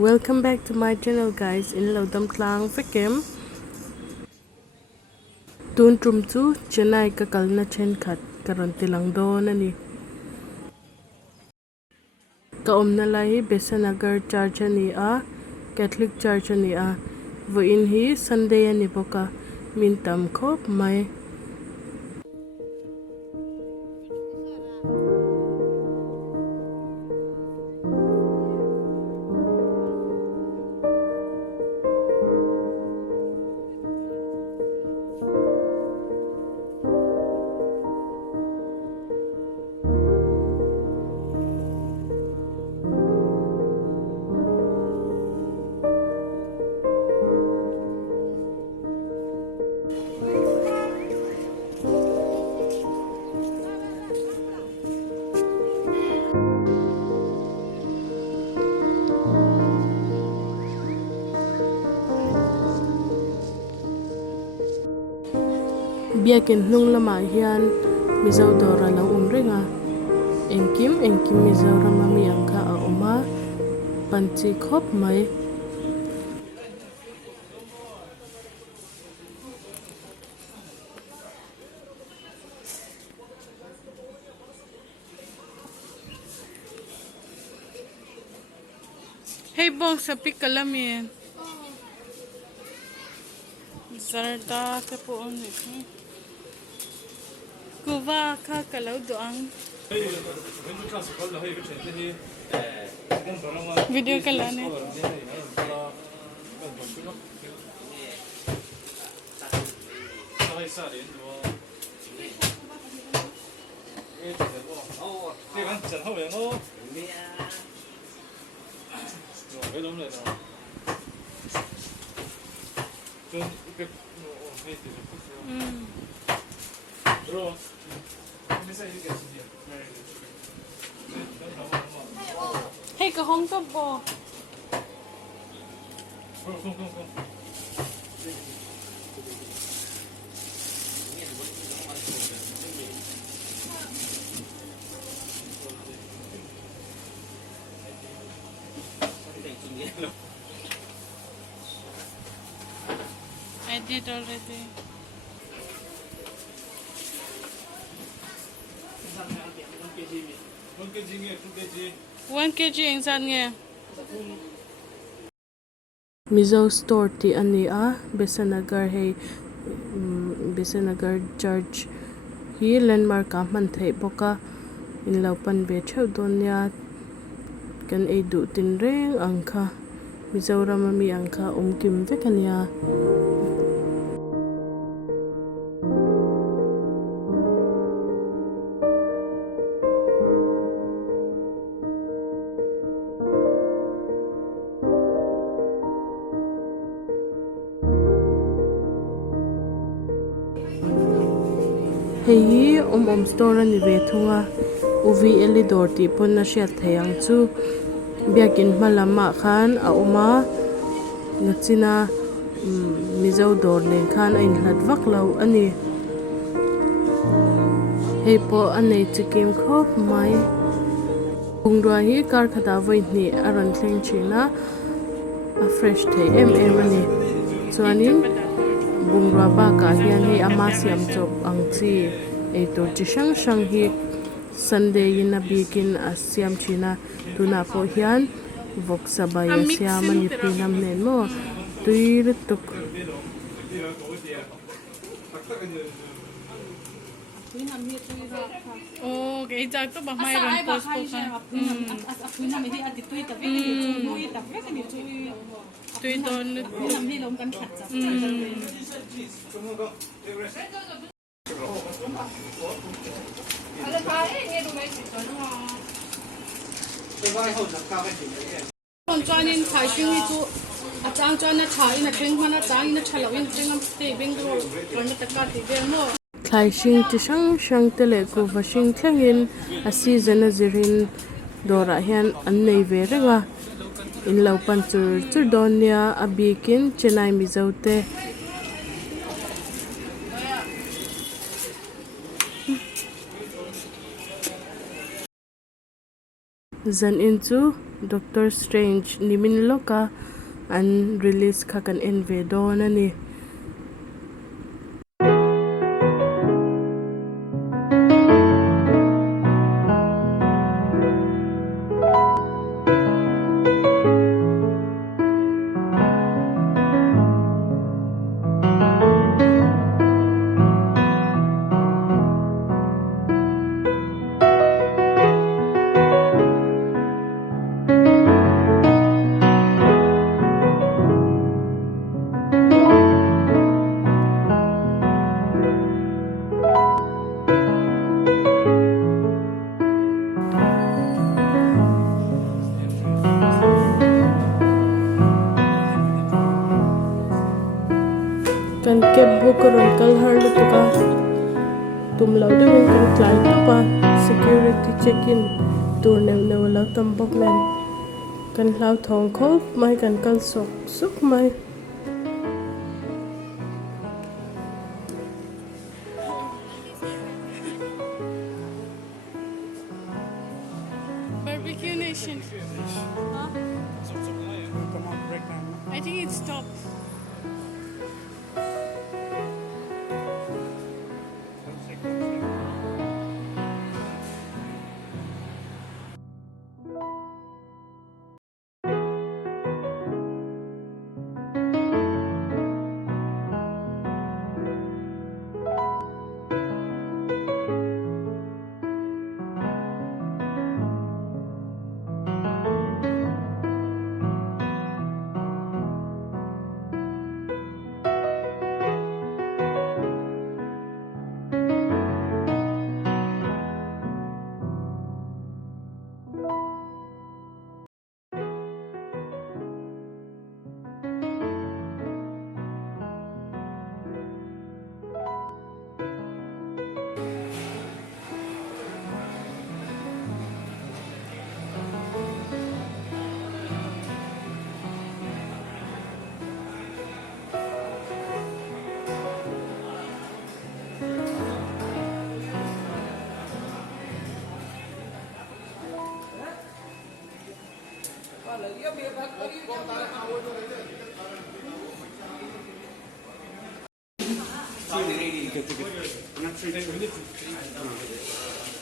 Welcome back to my channel, guys. In Laudam Tlang Fikem Tun Trum Chu Chennai ka kalna chen khat karon tilang do na ni ka omna lai Besanagar Church ani a Catholic Church ani a vo in hi Sunday ani boka min tam khop mai biakin hnung lama hian mizo dora lo ringa engkim mizo rama mi angkha a oma panchi khop mai hey bong sa pikalamin zarda ka po ni kuwa ka kalau doang video kalane hey ka hong to bo I did already. 1 kg ingsan nge Mizo store ti ani a Besanagar hey Besanagar Church hi landmark ka man thei boka in laupan be theu donya kan ei du tin reng angkha Mizoram mi angkha umkim vekania hei store ni ve thunga uvi elidor ti pon na sha theyang chu biakin malama khan a oma nachina mizo dor nen khan a in hlat vak lo ani hei po anei chikim khop mai bungra hi kar khata voi ni aron thleng china a fresh thei em ani chuanin bungra ba ka hian hei ama siam chop ang chi ei tur chi sang sang hi Sunday in a bikin a siam china tuna po hian vok sabaya siam ani pinam nen mo tuir tuk oh cái chắc to ba mai ran post ko kha na mi hi ati tui ta ve ni chu noi ta ve ni chu tui don nam hi lom kan khat cha con cho nên phải suy nghĩ chú trang cho nó thải nó trứng mà nó trang nó chả lâu in trứng thì bên rồi còn nó tất cả thì bên mua khai sinh chỉ sang tele của và sinh khlangin a season azirin dora hian an nei ve renga in lo pan chur donia abikin Chennai mizote zan in chu Doctor Strange nimin loka an release kha kan en ve dawn ani kan kep book ron kal har lu tuka tum lau de wing kan klai tu pa security check in tur new lau tam bok len kan lau thong khop mai kan kal sok suk mai Barbecue Nation. Huh? I think it stopped.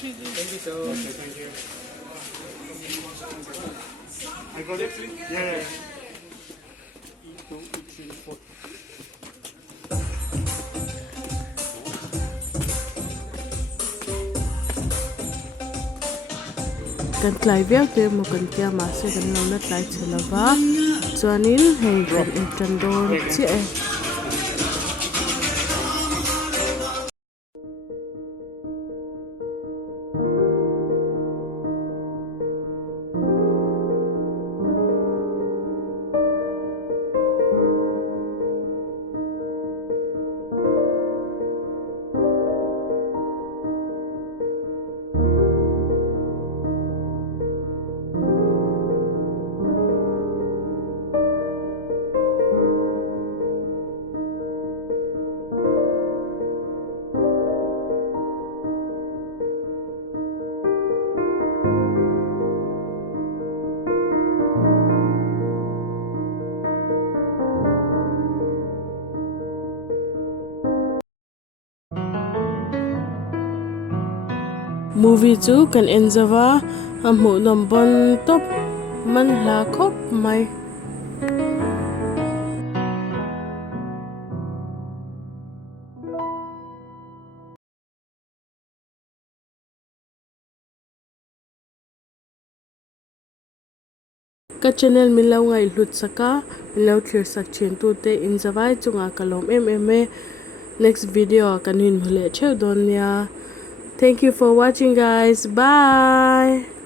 Thank you so much. Thank you. I got it. Yeah. 2, 3, 4. kan klai viau te mo kan kia ma se kan lo na tlai chelawa chuanin hei kan entran door chi e movie chu kan enzawa amu nombon top man hla khop mai ka channel min lo ngai hlut saka min lo thlir sak chen tu te in zawai chunga kalom em next video kan hin hule theu don ya thank you for watching guys bye